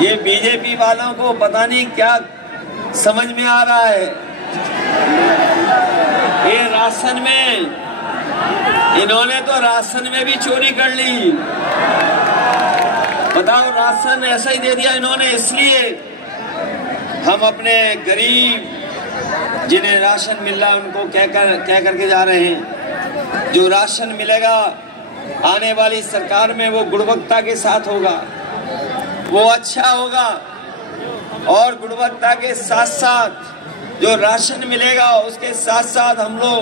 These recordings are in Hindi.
ये बीजेपी वालों को पता नहीं क्या समझ में आ रहा है। ये राशन में, इन्होंने तो राशन में भी चोरी कर ली। बताओ, राशन ऐसा ही दे दिया इन्होंने। इसलिए हम अपने गरीब जिन्हें राशन मिल रहा है उनको कह करके जा रहे हैं, जो राशन मिलेगा आने वाली सरकार में वो गुणवत्ता के साथ होगा, वो अच्छा होगा। और गुणवत्ता के साथ साथ जो राशन मिलेगा उसके साथ साथ हम लोग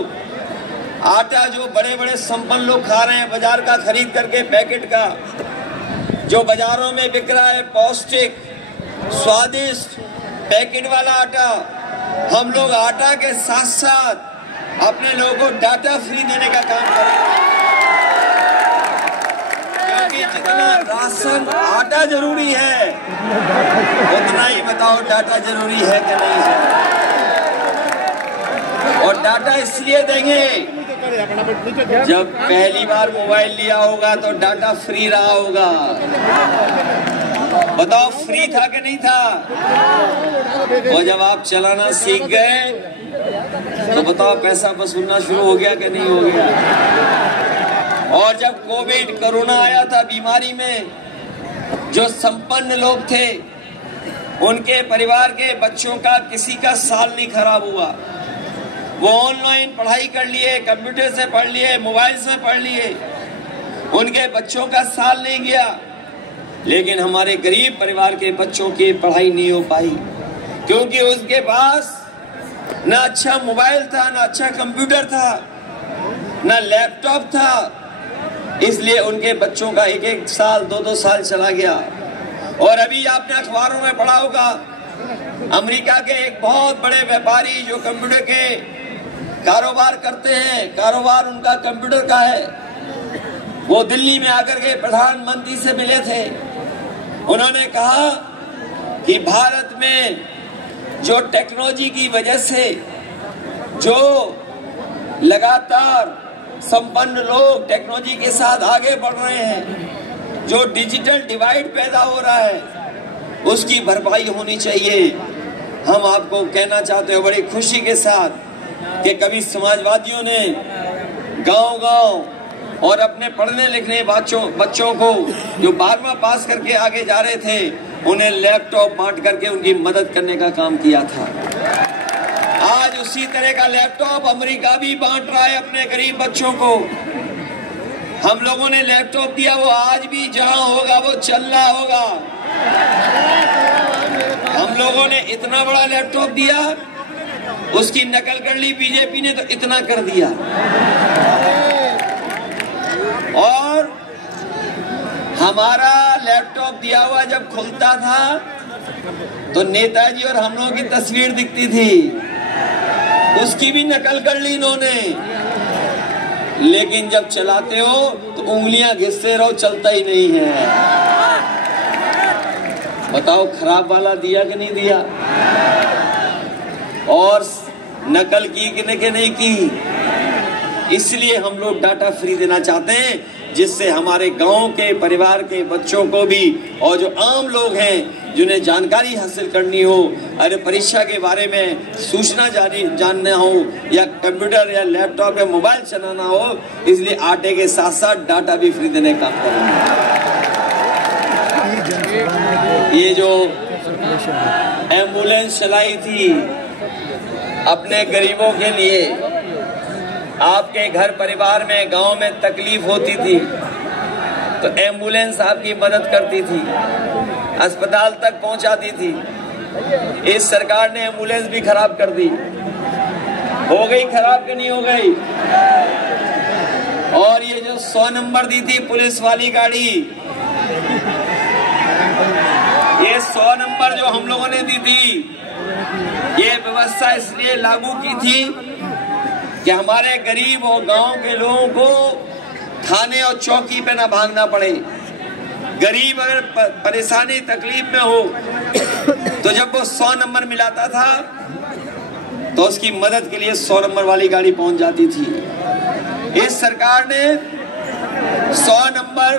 आटा, जो बड़े बड़े संपन्न लोग खा रहे हैं बाजार का खरीद करके पैकेट का, जो बाजारों में बिक रहा है पौष्टिक स्वादिष्ट पैकेट वाला आटा, हम लोग आटा के साथ साथ अपने लोगों को डाटा फ्री देने का काम करेंगे। क्योंकि जितना राशन आटा जरूरी है उतना ही बताओ डाटा जरूरी है कि नहीं है। और डाटा इसलिए देंगे, जब पहली बार मोबाइल लिया होगा तो डाटा फ्री रहा होगा। बताओ, फ्री था कि नहीं था? और जब आप चलाना सीख गए तो बताओ पैसा वसूलना शुरू हो गया कि नहीं हो गया? और जब कोविड कोरोना आया था, बीमारी में जो संपन्न लोग थे उनके परिवार के बच्चों का किसी का साल नहीं खराब हुआ। वो ऑनलाइन पढ़ाई कर लिए, कंप्यूटर से पढ़ लिए, मोबाइल से पढ़ लिए, उनके बच्चों का साल नहीं गया। लेकिन हमारे गरीब परिवार के बच्चों की पढ़ाई नहीं हो पाई, क्योंकि उसके पास ना अच्छा मोबाइल था, ना अच्छा कंप्यूटर था, ना लैपटॉप था। इसलिए उनके बच्चों का एक एक साल, दो दो साल चला गया। और अभी आपने अखबारों में पढ़ा होगा, अमेरिका के एक बहुत बड़े व्यापारी जो कंप्यूटर के कारोबार करते हैं, कारोबार उनका कंप्यूटर का है, वो दिल्ली में आकर के प्रधानमंत्री से मिले थे। उन्होंने कहा कि भारत में जो टेक्नोलॉजी की वजह से जो लगातार संपन्न लोग टेक्नोलॉजी के साथ आगे बढ़ रहे हैं, जो डिजिटल डिवाइड पैदा हो रहा है, उसकी भरपाई होनी चाहिए। हम आपको कहना चाहते हैं बड़ी खुशी के साथ कि कभी समाजवादियों ने गांव-गांव और अपने पढ़ने लिखने बच्चों को जो 12वां पास करके आगे जा रहे थे, उन्हें लैपटॉप बांट करके उनकी मदद करने का काम किया था। आज उसी तरह का लैपटॉप अमेरिका भी बांट रहा है अपने गरीब बच्चों को। हम लोगों ने लैपटॉप दिया, वो आज भी जहां होगा वो चल रहा होगा। हम लोगों ने इतना बड़ा लैपटॉप दिया, उसकी नकल कर ली बीजेपी ने, तो इतना कर दिया। और हमारा लैपटॉप दिया हुआ जब खुलता था तो नेताजी और हम लोगों की तस्वीर दिखती थी, उसकी भी नकल कर ली इन्होंने। लेकिन जब चलाते हो तो उंगलियां घिसते रहो, चलता ही नहीं है। बताओ, खराब वाला दिया कि नहीं दिया? और नकल की कि नहीं की? इसलिए हम लोग डाटा फ्री देना चाहते हैं, जिससे हमारे गांव के परिवार के बच्चों को भी और जो आम लोग हैं जिन्हें जानकारी हासिल करनी हो, अरे परीक्षा के बारे में सूचना जानना हो, या कंप्यूटर या लैपटॉप या मोबाइल चलाना हो, इसलिए आटे के साथ साथ डाटा भी फ्री देने का काम करेंगे। ये जो एम्बुलेंस चलाई थी अपने गरीबों के लिए, आपके घर परिवार में गांव में तकलीफ होती थी तो एम्बुलेंस आपकी मदद करती थी, अस्पताल तक पहुंचाती थी। इस सरकार ने एम्बुलेंस भी खराब कर दी। हो गई खराब कि नहीं हो गई? और ये जो 100 नंबर दी थी पुलिस वाली गाड़ी, ये 100 नंबर जो हम लोगों ने दी थी, ये व्यवस्था इसलिए लागू की थी कि हमारे गरीब और गांव के लोगों को थाने और चौकी पे ना भागना पड़े। गरीब अगर परेशानी तकलीफ में हो तो जब वो 100 नंबर मिलाता था तो उसकी मदद के लिए 100 नंबर वाली गाड़ी पहुंच जाती थी। इस सरकार ने 100 नंबर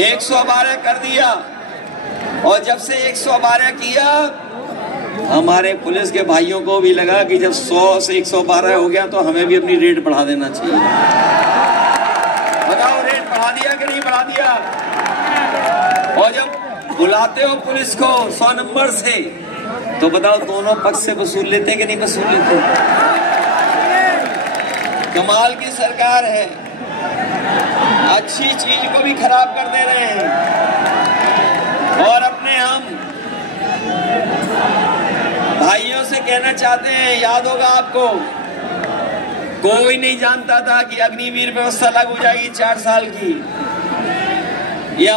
112 कर दिया और जब से 112 किया, हमारे पुलिस के भाइयों को भी लगा कि जब 100 से 112 हो गया तो हमें भी अपनी रेट बढ़ा देना चाहिए। बताओ, रेट बढ़ा दिया कि नहीं बढ़ा दिया? और जब बुलाते हो पुलिस को 100 नंबर से, तो बताओ दोनों पक्ष से वसूल लेते कि नहीं वसूल लेते? कमाल की सरकार है, अच्छी चीज को भी खराब कर दे रहे हैं। और अपने हम भाइयों से कहना चाहते हैं, याद होगा आपको, कोई नहीं जानता था कि अग्निवीर व्यवस्था लागू हो जाएगी 4 साल की। ये